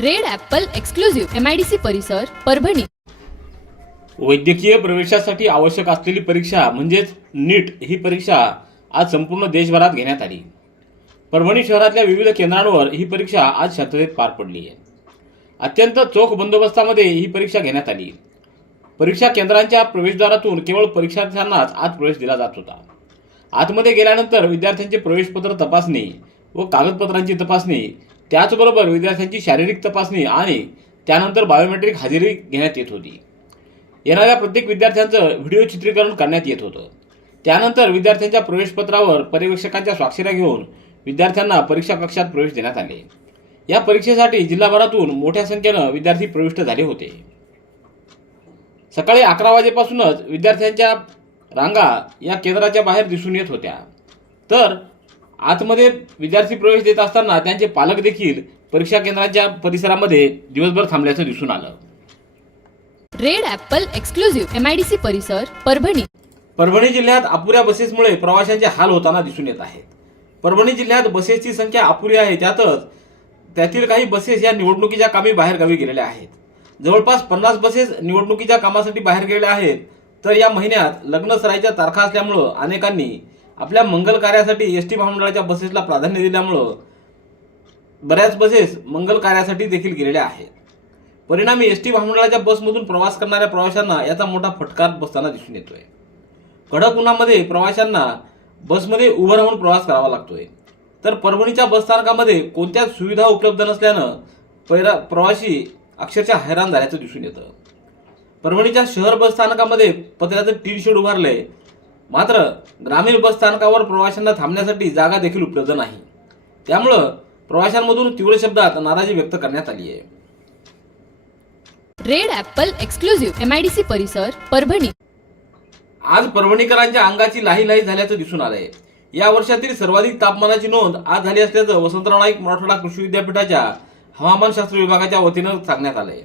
Red apple exclusive MIDC परिसर परभणी. वैद्यकीय प्रवेशासाठी आवश्यक असलेली परीक्षा म्हणजेच नीट ही परीक्षा आज संपूर्ण देशभरात घेण्यात आली. परभणी शहरातल्या विविध केंद्रांवर ही परीक्षा आज शांततेत पार पडली आहे. अत्यंत चोख बंदोबस्तामध्ये ही परीक्षा घेण्यात आली. परीक्षा केंद्रांच्या प्रवेशद्वारातून केवळ परीक्षार्थ्यांनाच आत प्रवेश दिला जात होता. आतमध्ये गेल्यानंतर विद्यार्थ्यांचे प्रवेशपत्र तपासणी व कागदपत्रांची तपासणी त्याचबरोबर विद्यार्थ्यांची शारीरिक तपासणी आणि त्यानंतर बायोमेट्रिक हजेरी घेण्यात येत होती. येणाऱ्या प्रत्येक विद्यार्थ्यांचं व्हिडिओ चित्रीकरण करण्यात येत होतं. त्यानंतर विद्यार्थ्यांच्या प्रवेशपत्रावर पर्यवेक्षकांच्या स्वाक्षऱ्या घेऊन विद्यार्थ्यांना परीक्षा कक्षात प्रवेश देण्यात आले. या परीक्षेसाठी जिल्हाभरातून मोठ्या संख्येनं विद्यार्थी प्रविष्ट झाले होते. सकाळी अकरा वाजेपासूनच विद्यार्थ्यांच्या रांगा या केंद्राच्या बाहेर दिसून येत होत्या. तर आतमध्ये विद्यार्थी प्रवेश देत असताना त्यांचे पालक देखील परीक्षा केंद्राच्या परिसरामध्ये दिवसभर थांबल्याचं दिसून आलं. रेड ॲपल एक्सक्लुझिव्ह एमआयडीसी परिसर परभणी. परभणी जिल्ह्यात अपुऱ्या बसेसमुळे प्रवाशांचे हाल होताना दिसून येत आहेत. परभणी जिल्ह्यात बसेसची संख्या अपुरी आहे त्यातच त्यातील काही बसेस या निवडणुकीच्या कामी बाहेरगावी गेलेल्या आहेत. जवळपास पन्नास बसेस निवडणुकीच्या कामासाठी बाहेर गेलेल्या आहेत तर या महिन्यात लग्न सराईच्या तारखा असल्यामुळं अनेकांनी आपल्या मंगल कार्यासाठी एस टी महामंडळाच्या बसेसला प्राधान्य दिल्यामुळं बऱ्याच बसेस मंगल कार्यासाठी देखील गेलेल्या आहेत. परिणामी एस टी महामंडळाच्या बसमधून प्रवास करणाऱ्या प्रवाशांना याचा मोठा फटका बसताना दिसून येतोय. कडक उन्हामध्ये प्रवाशांना बसमध्ये उभं राहून प्रवास करावा लागतोय. तर परभणीच्या बसस्थानकामध्ये कोणत्याच सुविधा उपलब्ध नसल्यानं पैरा प्रवासी अक्षरशः हैराण झाल्याचं दिसून येतं. परभणीच्या शहर बस स्थानकामध्ये पत्र्याचं टीन शेड उभारलंय. मात्र ग्रामीण बस स्थानकावर प्रवाशांना थांबण्यासाठी जागा देखील उपलब्ध नाही. त्यामुळं प्रवाशांमधून तीव्र शब्दात नाराजी व्यक्त करण्यात आली आहे. रेड ॲपल एक्सक्लुझिव्ह एमआयडीसी परिसर परभणी. आज परभणीकरांच्या अंगाची लाही लाही झाल्याचं दिसून आलंय. या वर्षातील सर्वाधिक तापमानाची नोंद आज झाली असल्याचं वसंतराव नाईक मराठवाडा कृषी विद्यापीठाच्या हवामानशास्त्र विभागाच्या वतीनं सांगण्यात आलंय.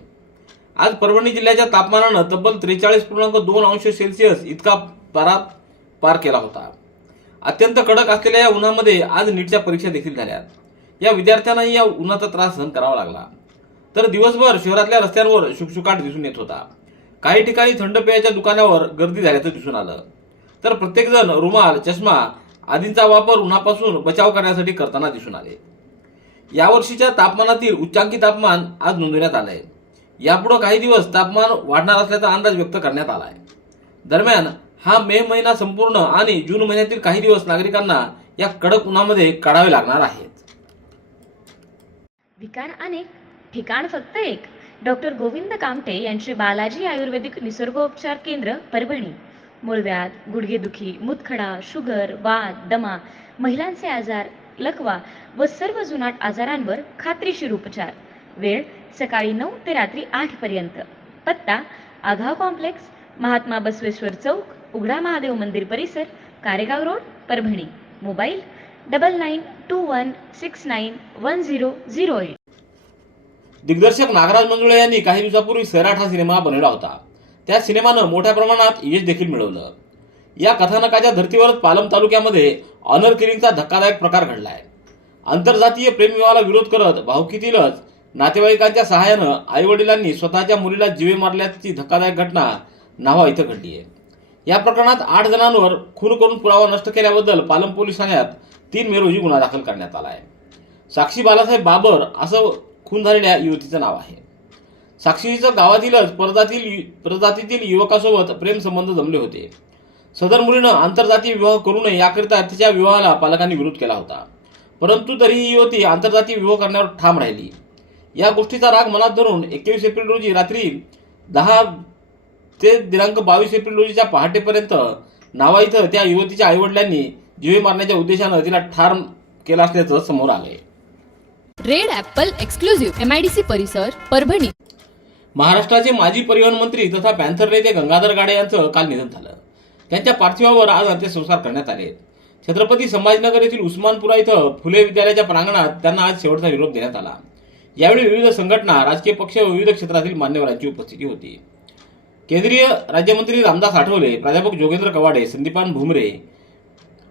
आज परभणी जिल्ह्याच्या तापमानानं तब्बल त्रेचाळीस पूर्णांक दोन अंश सेल्सिअस इतका पारा पार केला होता. अत्यंत कडक असलेल्या या उन्हामध्ये आज नीटच्या परीक्षा देखील झाल्यात या विद्यार्थ्यांनाही या उन्हाचा त्रास सहन करावा लागला. तर दिवसभर शहरातल्या रस्त्यांवर शुकशुकाट दिसून येत होता. काही ठिकाणी थंड पेयाच्या दुकानावर गर्दी झाल्याचं दिसून आलं. तर प्रत्येकजण रुमाल चष्मा आदींचा वापर उन्हापासून बचाव करण्यासाठी करताना दिसून आले. यावर्षीच्या तापमानातील उच्चांकी तापमान आज नोंदवण्यात आलंय. यापुढे काही दिवस तापमान वाढणार असल्याचा अंदाज व्यक्त करण्यात आलाय. दरम्यान हा मे महिना संपूर्ण आणि जून महिन्यातील काही दिवस नागरिकांना या कडक उन्हामध्ये काढावे लागणार आहेत. ठिकाण अनेक ठिकाण फक्त एक. डॉक्टर गोविंद कामटे यांचे बालाजी आयुर्वेदिक निसर्गोपचार केंद्र परभणी. मूळव्याध गुडघेदुखी मुतखडा शुगर वात दमा महिलांचे आजार लकवा व सर्व जुनाट आजारांवर खात्रीशीर उपचार. वेळ सकाळी नऊ ते रात्री आठ पर्यंत. पत्ता आघाव कॉम्प्लेक्स महात्मा बसवेश्वर चौक उघडा महादेव मंदिर परिसर Karegaon road Parbhani. Mobile double nine two one six nine one zero zero eight. दिग्दर्शक नागराज मंजुळे यांनी काही दिवसापूर्वी सैराट हा सिनेमा बनवला होता. त्या सिनेमानं मोठ्या प्रमाणात यश देखील मिळवलं. या कथानकाच्या धर्तीवरच पालम तालुक्यामध्ये ऑनर किलिंगचा धक्कादायक प्रकार घडलाय. आंतरजातीय प्रेमविवाहाला विरोध करत भावकीतीलच नातेवाईकांच्या सहाय्यानं आईवडिलांनी स्वतःच्या मुलीला जीवे मारल्याची धक्कादायक घटना नावा इथं घडली आहे या प्रकरणात आठ जणांवर खून करून पुरावा नष्ट केल्याबद्दल पालम पोलीस ठाण्यात तीन मे रोजी गुन्हा दाखल करण्यात आला आहे साक्षी बालासाहेब बाबर असं खून झालेल्या युवतीचं नाव आहे. साक्षीचं गावातीलच परजातील प्रजातीतील युवकासोबत प्रेमसंबंध जमले होते. सदर मुलीनं आंतरजातीय विवाह करू नये याकरिता तिच्या विवाहाला पालकांनी विरोध केला होता. परंतु तरीही ही युवती आंतरजातीय विवाह करण्यावर ठाम राहिली. या गोष्टीचा राग मनात धरून एकवीस एप्रिल रोजी रात्री दहा ते दिनांक बावीस एप्रिल रोजीच्या पहाटेपर्यंत नावा इथं त्या युवतीच्या आईवडिलांनी जीवे मारण्याच्या उद्देशानं तिला ठार केलं असल्याचं समोर आलंय. रेड ॲपल एक्सक्लुझिव्ह एमआयडीसी परिसर परभणी. महाराष्ट्राचे माजी परिवहन मंत्री तथा पॅन्थर नेते गंगाधर गाडे यांचं काल निधन झालं. त्यांच्या पार्थिवावर आज अंत्यसंस्कार करण्यात आले. छत्रपती संभाजीनगर येथील उस्मानपुरा इथं फुले विद्यालयाच्या प्रांगणात त्यांना आज शेवटचा निरोप देण्यात आला. यावेळी विविध संघटना राजकीय पक्ष व विविध क्षेत्रातील मान्यवरांची उपस्थिती होती. केंद्रीय राज्यमंत्री रामदास आठवले प्राध्यापक जोगेंद्र कवाडे संदीपान भुमरे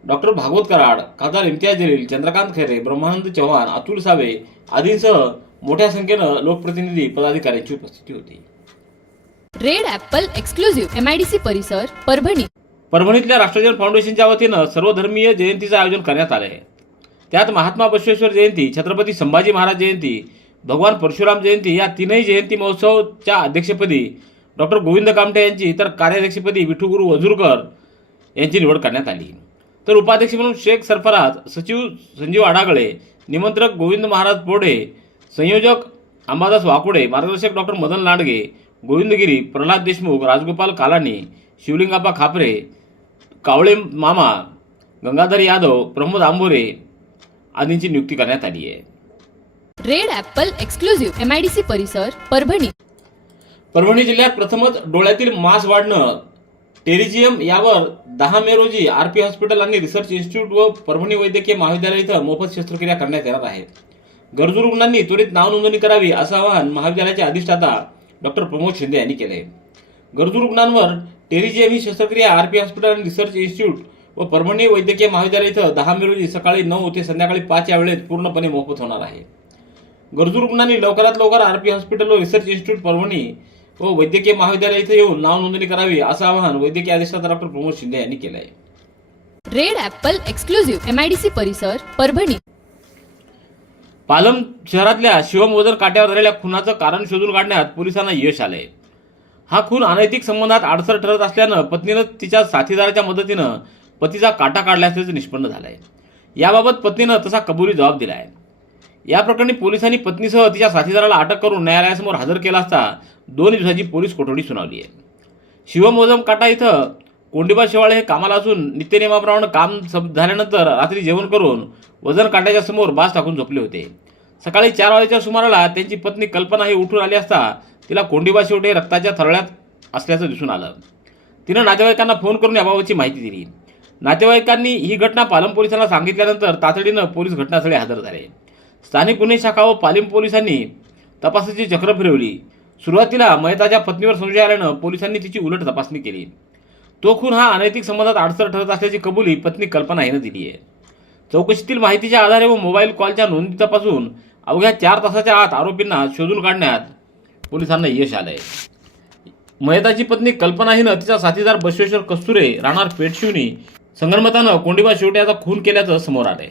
डॉक्टर भागवत कराड खासदार इम्तियाज जलील चंद्रकांत खैरे ब्रह्मानंद चव्हाण अतुल सावे आदींसह मोठ्या संख्येनं लोकप्रतिनिधी पदाधिकाऱ्यांची उपस्थिती होती. Red apple exclusive M I D C परिसर परभणी. परभणीतल्या राष्ट्रजन फाउंडेशनच्या वतीनं सर्वधर्मीय जयंतीचं आयोजन करण्यात आलं आहे त्यात महात्मा बसवेश्वर जयंती छत्रपती संभाजी महाराज जयंती भगवान परशुराम जयंती या तीनही जयंती महोत्सवच्या अध्यक्षपदी डॉक्टर गोविंद कामटे यांची तर कार्याध्यक्षपदी विठुगुरू वजूरकर यांची निवड करण्यात आली. तर उपाध्यक्ष म्हणून शेख सरफराज सचिव संजीव आडागळे निमंत्रक गोविंद महाराज पोढे संयोजक अंबादास वाकुडे मार्गदर्शक डॉक्टर मदन लांडगे गोविंदगिरी प्रल्हाद देशमुख राजगोपाल कालानी शिवलिंगाप्पा खापरे कावळे मामा गंगाधर यादव प्रमोद आंबोरे आदींची नियुक्ती करण्यात आली आहे. Red apple exclusive M I D C परिसर परभणी. परभणी जिल्ह्यात प्रथमच डोळ्यातील मास वाढणं. टेरिजियम यावर दहा मे रोजी आर पी हॉस्पिटल आणि रिसर्च इन्स्टिट्यूट व परभणी वैद्यकीय महाविद्यालय इथं मोफत शस्त्रक्रिया करण्यात येणार आहे. गरजू रुग्णांनी त्वरित नाव नोंदणी करावी असं आवाहन महाविद्यालयाचे अधिष्ठाता डॉक्टर प्रमोद शिंदे यांनी केले गरजू रुग्णांवर टेरिजियम ही शस्त्रक्रिया आर पी हॉस्पिटल आणि रिसर्च इन्स्टिट्यूट व परभणी वैद्यकीय महाविद्यालय इथं दहा मे रोजी सकाळी नऊ ते संध्याकाळी पाच या वेळेत पूर्णपणे मोफत होणार आहे. गरजू रुग्णांनी लवकरात लवकर आर पी हॉस्पिटल व रिसर्च इन्स्टिट्यूट परभणी व वैद्यकीय महाविद्यालय इथं येऊन नाव नोंदणी करावी असं आवाहन वैद्यकीय अधिष्ठाता डॉक्टर प्रमोद शिंदे यांनी केलं आहे red apple exclusive M I D C परिसर परभणी. पालम शहरातल्या शिवम वजर काट्यावर झालेल्या खुनाचं कारण शोधून काढण्यात पोलिसांना यश आलंय. हा खून अनैतिक संबंधात अडसर ठरत असल्यानं पत्नीनं तिच्या साथीदाराच्या मदतीनं पतीचा काटा काढला असल्याचं निष्पन्न झालंय. याबाबत पत्नीनं तसा कबुली जबाब दिलाय. या प्रकरणी पोलिसांनी पत्नीसह तिच्या साथीदाराला अटक करून न्यायालयासमोर हजर केला असता दोन दिवसाची पोलीस कोठडी सुनावली आहे. शिवमोजम काटा इथं कोंडीबा शेवाळे हे कामाला असून नित्यनियमाप्रमाणे काम सब झाल्यानंतर रात्री जेवण करून वजन काट्याच्या समोर बास टाकून झोपले होते. सकाळी चार वाजेच्या सुमाराला त्यांची पत्नी कल्पना ही उठून आली असता तिला कोंडीबा शेवटे रक्ताच्या थरळ्यात असल्याचं दिसून आलं. तिनं नातेवाईकांना फोन करून याबाबतची माहिती दिली. नातेवाईकांनी ही घटना पालम पोलिसांना सांगितल्यानंतर तातडीनं पोलीस घटनास्थळी हजर झाले. स्थानिक गुन्हे शाखा व पालिम पोलिसांनी तपासाची चक्र फिरवली. सुरुवातीला मयताच्या पत्नीवर संशय आल्यानं पोलिसांनी तिची उलट तपासणी केली. तो खून हा अनैतिक संबंधात अडसर ठरत असल्याची कबुली पत्नी कल्पना हिनं दिली आहे चौकशीतील माहितीच्या आधारे व मोबाईल कॉलच्या नोंदी तपासून अवघ्या चार तासाच्या आत आरोपींना शोधून काढण्यात पोलिसांना यश आलंय. मयताची पत्नी कल्पना हिनं तिचा साथीदार बसवेश्वर कस्तुरे राहणार पेटशिवनी संगणमतानं कोंडिबा शेवटे याचा खून केल्याचं समोर आलंय.